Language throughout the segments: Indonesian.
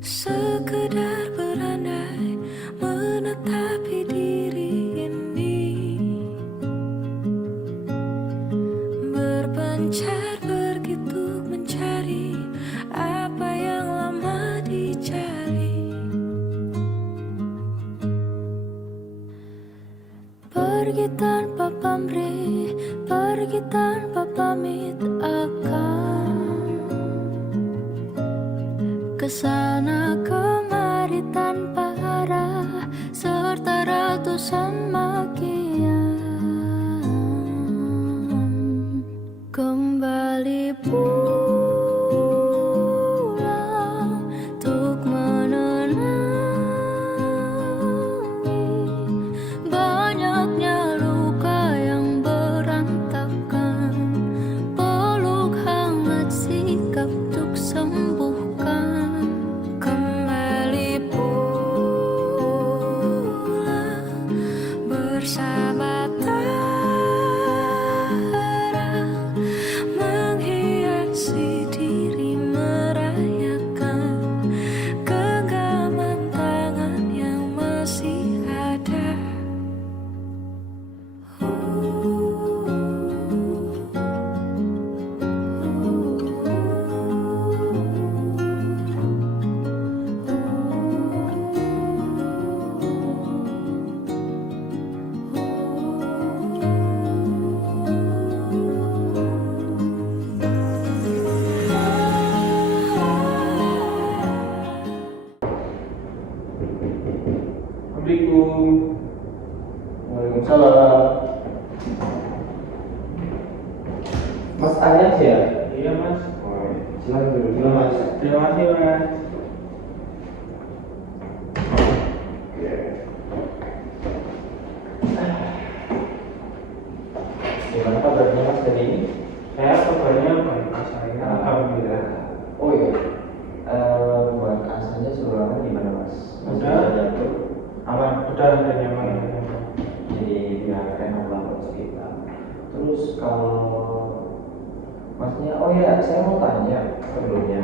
Sekedar berandai menetapi diri ini, berpencar begitu mencari apa yang lama dicari. Pergi tanpa pamrih, pergi tanpa pamit akan kesana kemari tanpa arah serta ratusan makian. Kembali pulang untuk menenangi banyaknya luka yang berantakan. Peluk hangat sikap untuk sembuhkan. Kembali pulang bersama terang, menghiasi diri, merayakan genggaman tangan yang masih ada. Assalamualaikum. Waalaikumsalam. Mas Anyas ya? Iya mas. Oh, silakan duduk dulu mas. Terima kasih mas. Gimana kabarnya mas tadi ini? Saya kabarnya baik mas. Saya alhamdulillah. Oh iya, buat asalnya seluruhnya gimana mas? Masih Udah. bisa jatuh? Aman? Udah nyaman. Jadi biar enak lah buat kita. Terus kalau masnya, oh ya saya mau tanya sebelumnya,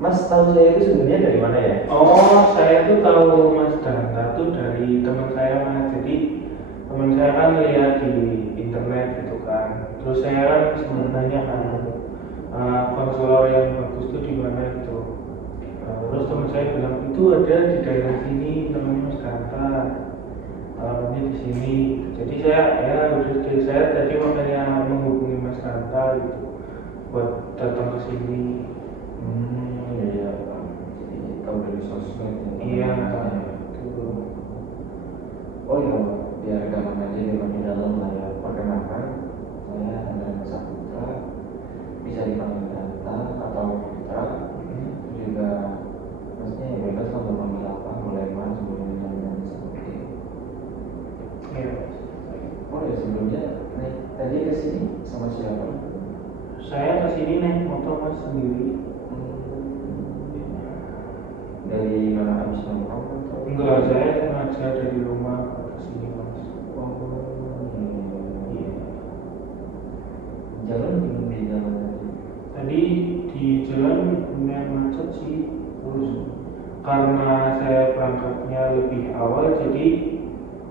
mas tahu saya itu sebenarnya dari mana ya? Oh, saya tuh tahu Mas Danta tuh dari teman saya mas. Jadi teman saya kan lihat di internet gitu kan. Terus saya kan sebenarnya kan konselor yang bagus tuh di mana gitu. Terus teman saya bilang itu ada di daerah sini namanya Mas Danta. Alamatnya di sini. Jadi saya udah deh, saya tadi makanya menghubungi Mas Danta gitu buat datang ke sini. Iya, jadi tahu dari sosmed ya. Iya. Gitu. Oh iya, biar gampang aja di dalam lah ya. Perkenalkan, saya Andrea Saputra, bisa dipanggil Danta atau Putra. Juga maksudnya ya bebas lah mau panggil apa, mulai mana sebelumnya dan seperti. Iya. Oh ya sebelumnya, nih tadi ke sini sama siapa? Saya kesini naik motor mas sendiri. Dari mana habis nongkrong atau? Enggak, saya sengaja dari rumah ke sini mas. Oh, Iya. jalan di jalan tadi. Tadi di jalan lumayan macet sih. Terus karena saya berangkatnya lebih awal, jadi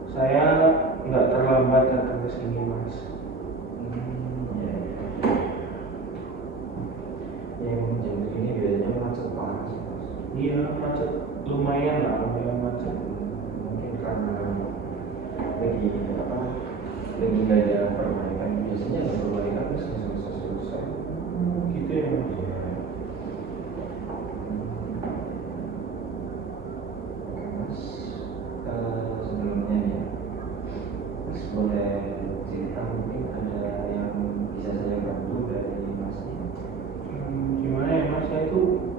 saya nggak terlambat datang ke sini mas. Ya. Yang jam segini biasanya macet parah sih mas. Iya macet, lumayan macet. Mungkin karena lagi apa? Lagi nggak ada perbaikan. Biasanya ada perbaikan terus selesai. Gitu ya mas. Oke mas, sebelumnya nih ya, mas boleh cerita mungkin ada yang bisa saya bantu dari masnya? Gimana ya mas, saya tuh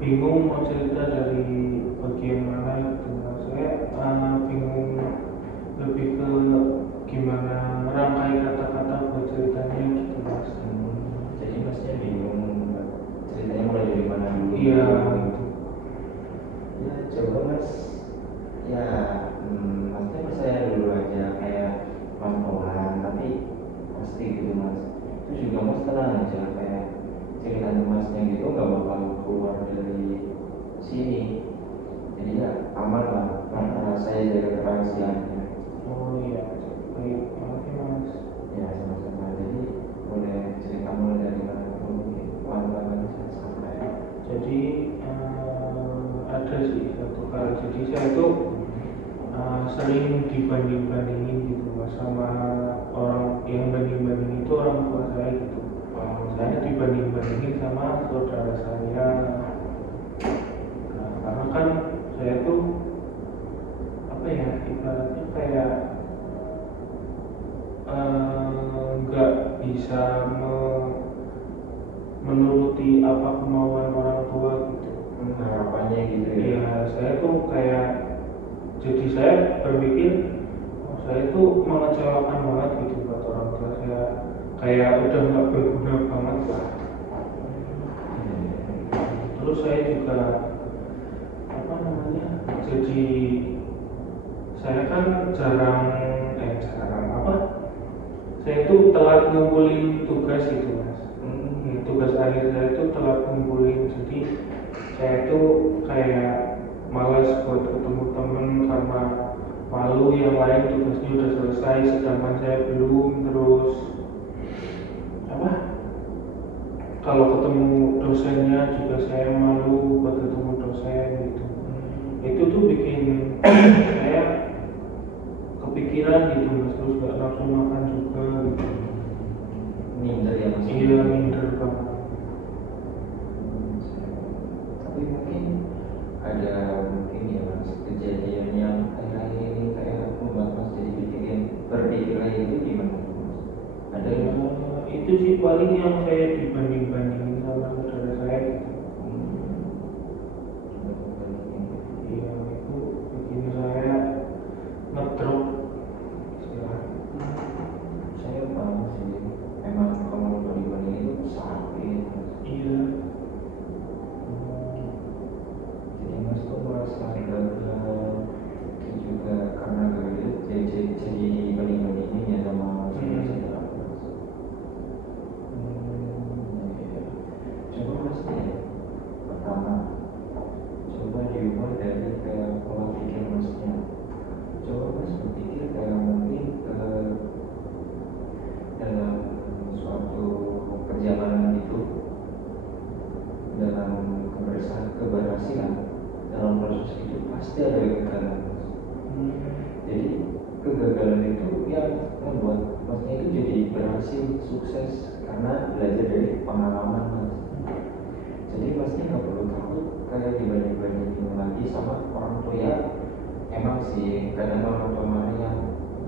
bingung mau cerita dari bagian mana gitu mas. Saya bingung lebih ke gimana rangkai kata-kata buat ceritanya gitu mas. keluar dari sini, jadi ya aman lah karena saya jaga kerahasiaannya. Oh iya, baik, makasih mas. Ya sama-sama. Jadi boleh cerita mulai dari mana dulu mungkin pelan-pelan sampai. Jadi ada sih satu kali, jadi saya tuh sering dibanding-bandingin gitu mas, sama orang yang banding-bandingin itu orang tua saya gitu. Saya dibanding-bandingin sama saudara saya. Nah, karena kan saya tuh apa ya, ibaratnya kayak nggak bisa menuruti apa kemauan orang tua gitu. Harapannya gitu ya. Iya, saya tuh kayak, jadi saya berpikir saya tuh mengecewakan banget gitu buat orang tua saya, kayak udah nggak berguna banget lah. Terus saya juga apa namanya, jadi saya kan jarang apa, saya itu telat ngumpulin tugas gitu mas. Tugas akhir saya itu telat ngumpulin, jadi saya itu kayak malas buat ketemu temen karena malu yang lain tugasnya udah selesai sedangkan saya belum. Terus apa, kalau ketemu dosennya juga saya malu buat ketemu dosen gitu. Itu tuh bikin saya kepikiran gitu mas, terus gak langsung makan juga gitu. Minder ya mas. Iya, minder banget. Tapi mungkin ada ya mas kejadian yang kayak ini kayak membuat mas jadi berpikir kayak itu gimana mas? Ada yang Itu sih paling yang saya dibanding-bandingin sama saudara saya gitu. Iya, itu bikin saya ngedrop istilahnya. saya paham sih, emang kalau dibanding itu sakit mas. Iya. Jadi mas tuh merasa gagal itu juga karena gagal jadi banding-bandingin ya sama saudara mas. Coba mas ya, pertama coba diubah dari kayak pola pikir masnya. Coba mas berpikir kayak mungkin dalam suatu perjalanan itu, dalam keberhasilan dalam proses itu pasti ada kegagalan mas. Jadi kegagalan itu yang membuat masnya itu jadi berhasil sukses karena belajar dari pengalaman mas. Jadi masnya nggak perlu takut kayak dibanding-bandingin lagi sama orang tua ya. Emang sih kadang orang tua mana yang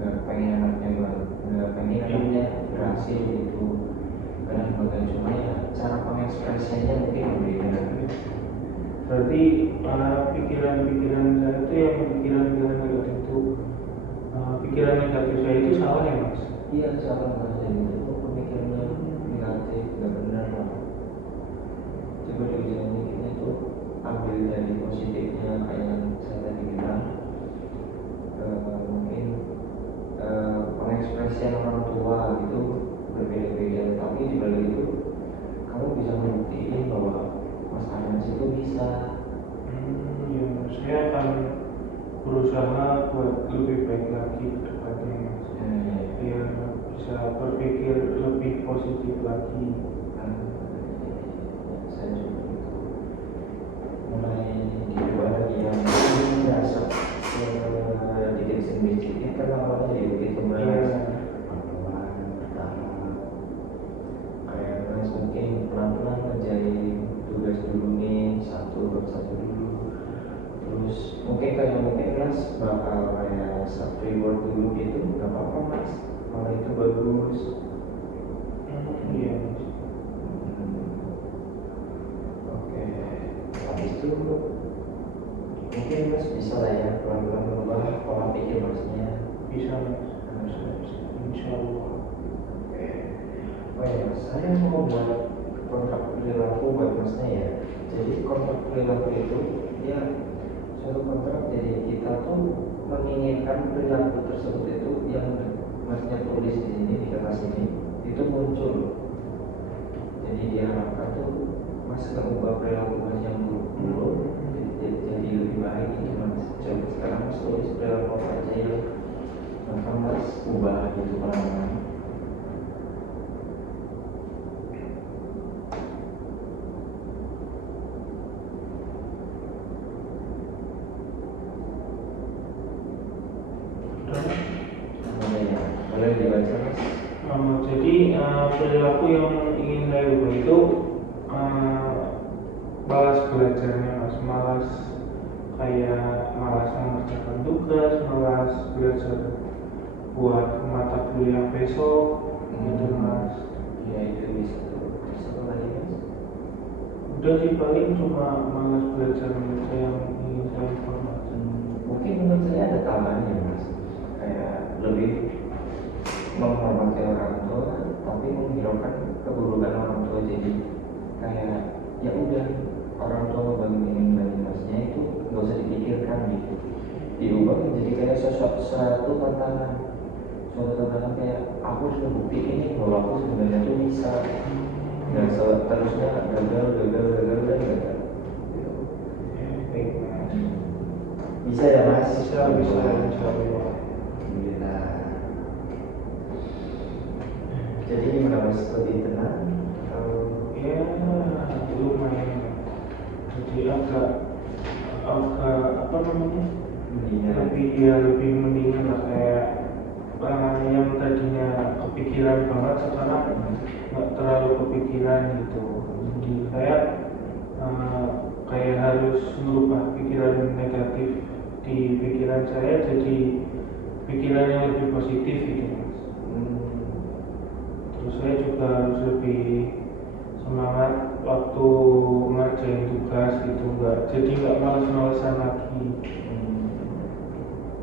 nggak pengen anaknya berhasil gitu. Kadang bukan cuma ya cara pengekspresiannya mungkin berbeda. Berarti pikiran-pikiran saya itu yang pikiran-pikiran negatif itu, pikiran negatif saya itu salah ya mas? Iya salah mas, jadi itu pemikirannya negatif nggak benar lah. Coba diujian kita itu ambil dari positifnya kayak yang saya tadi bilang. Mungkin pengekspresian orang tua gitu berbeda-beda, tapi di balik itu kamu bisa membuktikan bahwa Mas Anas itu bisa. Ya, saya akan berusaha buat lebih baik lagi ke depannya mas. Biar bisa berpikir lebih positif lagi. Saya juga gitu. Mulai diubah lagi yang merasa dikit sedikit kan awalnya dikit mas. Pelan-pelan pertama kayak mas mungkin pelan-pelan ngerjain tugas dulu nih, satu dulu. Terus mungkin mas bakal kayak self reward dulu gitu, nggak apa-apa mas kalau itu bagus. Iya. Oke, habis itu mungkin mas bisa lah ya pelan-pelan merubah pola pikir masnya. Bisa mas. Insya Allah. Oke. Oh ya, saya mau buat kontrak perilaku buat masnya ya. Jadi kontrak perilaku itu ya suatu kontrak, jadi kita tuh menginginkan perilaku tersebut itu yang masnya tulis di sini di kertas ini itu muncul. Jadi diharapkan tuh mas nggak ubah perilaku mas tulis perilaku apa aja yang akan mas ubah gitu perlahan. Ada ya, boleh dibaca mas. Jadi perilaku yang ingin saya ubah itu malas belajarnya mas, malas kayak malas mengerjakan tugas, malas belajar buat mata kuliah besok gitu mas. Ya itu bisa tuh. Terus apa lagi mas? Udah sih paling cuma malas belajar yang ingin saya ubah mas. Mungkin menurut saya ada tambahannya mas, kayak lebih menghormati orang tua tapi menghiraukan keburukan orang tua. Jadi kayak ya udah, orang tua bagi masnya itu nggak usah dipikirkan gitu, diubah menjadi kayak suatu tantangan, kayak aku sudah buktiin bahwa aku sebenarnya tuh bisa, nggak terusnya gagal dan gagal. Baik mas. Bisa ya mas? Bisa insya Allah. Alhamdulillah. Jadi gimana mas, lebih tenang atau Ya lumayan. Jadi agak apa namanya? mendingan? Lebih mendingan lah, kayak yang tadinya kepikiran banget sekarang nggak terlalu kepikiran gitu. Jadi kayak harus merubah pikiran negatif di pikiran saya jadi pikiran yang lebih positif gitu mas. Terus saya juga harus lebih semangat waktu ngerjain tugas gitu, jadi nggak males-malesan lagi.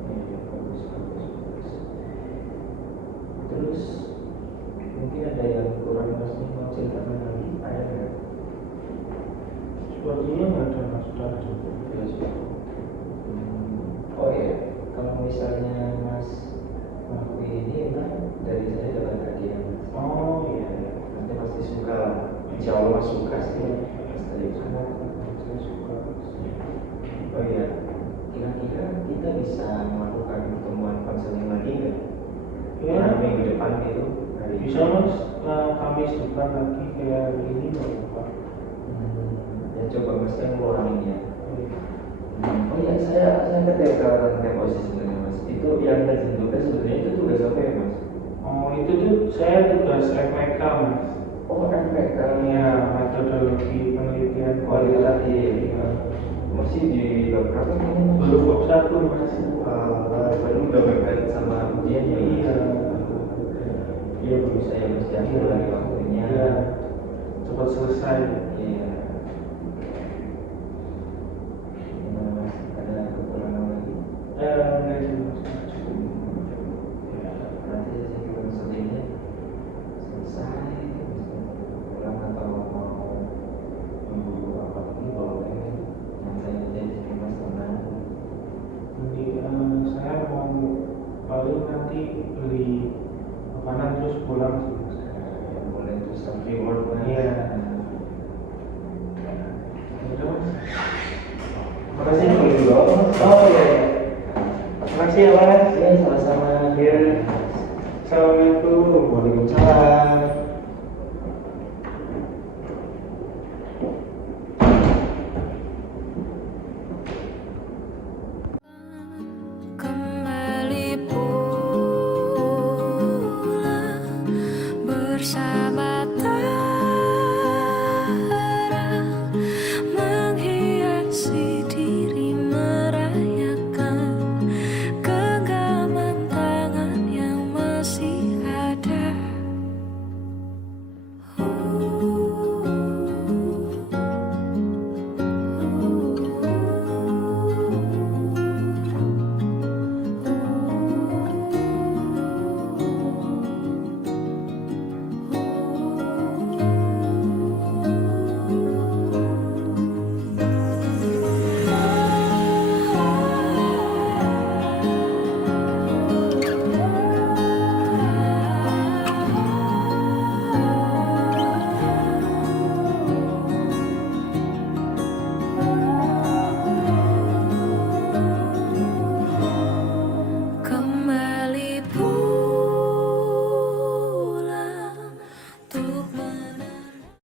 Iya, bagus. Terus mungkin ada yang kurang mas nih, mau ceritakan lagi, ada nggak? Sepertinya nggak ada mas, sudah cukup. Ya, sudah. Oh iya, kalau misalnya mas ngelakuin ini kan dari saya dapat hadiah mas. Oh iya. Nanti pasti suka lah, insya Allah mas suka sih. Mas tadi suka. Saya suka. Oh iya, kira-kira kita bisa melakukan pertemuan konseling lagi nggak? Ya Minggu depan itu hari bisa mas, Kamis depan lagi kayak ini nggak apa. Ya coba mas yang ngeluarin ya. Oh iya, saya ketertarikan temposi sebenarnya mas. Itu yang terjadi tugas sebenarnya itu tugas apa ya mas? Oh itu tuh saya tugas FPK mas. Oh MPK. Ya metodologi penelitian Kualitatif. Ya. Masih di bab berapa ini? Baru bab 1 mas. Baru udah berkait sama ujiannya. Iya. Iya bagus, saya mesti ambil lagi waktunya. Iya. Cepat selesai. Iya.